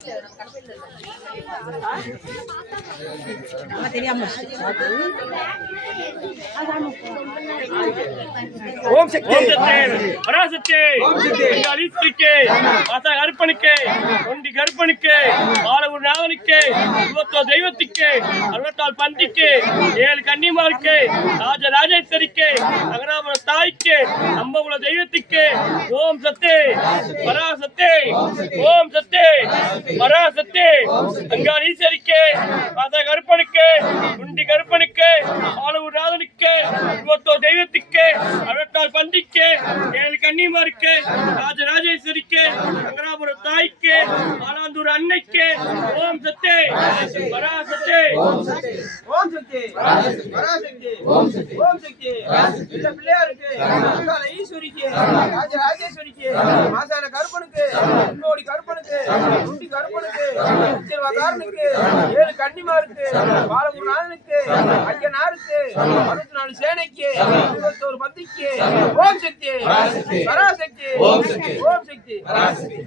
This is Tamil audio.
ஓம் சக்தி பராசக்தி அலீஸ்வரிக்கு மாதா கருப்பனுக்கு ஒண்டி கருப்பனுக்கு பாலகுரு நாதனுக்கு இருபத்தோ தெய்வத்துக்கு 64 பந்திக்கு 7 கன்னிமாருக்கு ராஜராஜேஸ்வரிக்கு நகராபுரம் தாய்க்கு அம்பகுல தெய்வத்துக்கு ஓம் சக்தி பராசக்தி ஓம் சக்தி பராசக்தி அங்காளீஸ்வரிக்கு மாதா கருப்பனுக்கு ஒண்டி கருப்பனுக்கு பாலகுரு நாதனுக்கு இருபத்தோ தெய்வத்துக்கு 64 பந்திக்கு 7 கன்னிமாருக்கு ராஜராஜேஸ்வரிக்கு நகராபுரம் தாய்க்கு ஆலாந்தூர் அன்னைக்கு ஓம் சக்தி பராசக்தி ஓம் சக்தி பராசக்தி ஓம் சக்தி இந்த பிள்ளையாருக்கு அங்காள ஈஸ்வரிக்கு ராஜராஜேஸ்வரிக்கு மாசான கருப்பனுக்கு இன்னோடி கருப்பனுக்கு குண்டி கருப்பனுக்கு திருவாகாரனுக்கு 7 கன்னிமாருக்கு பாலகுரு நாதனுக்கு ஐயனாருக்கு 64 சேனைக்கு 21 பந்திக்கு ஓம் சக்தி பராசக்தி ஓம் சக்தி பராசக்தி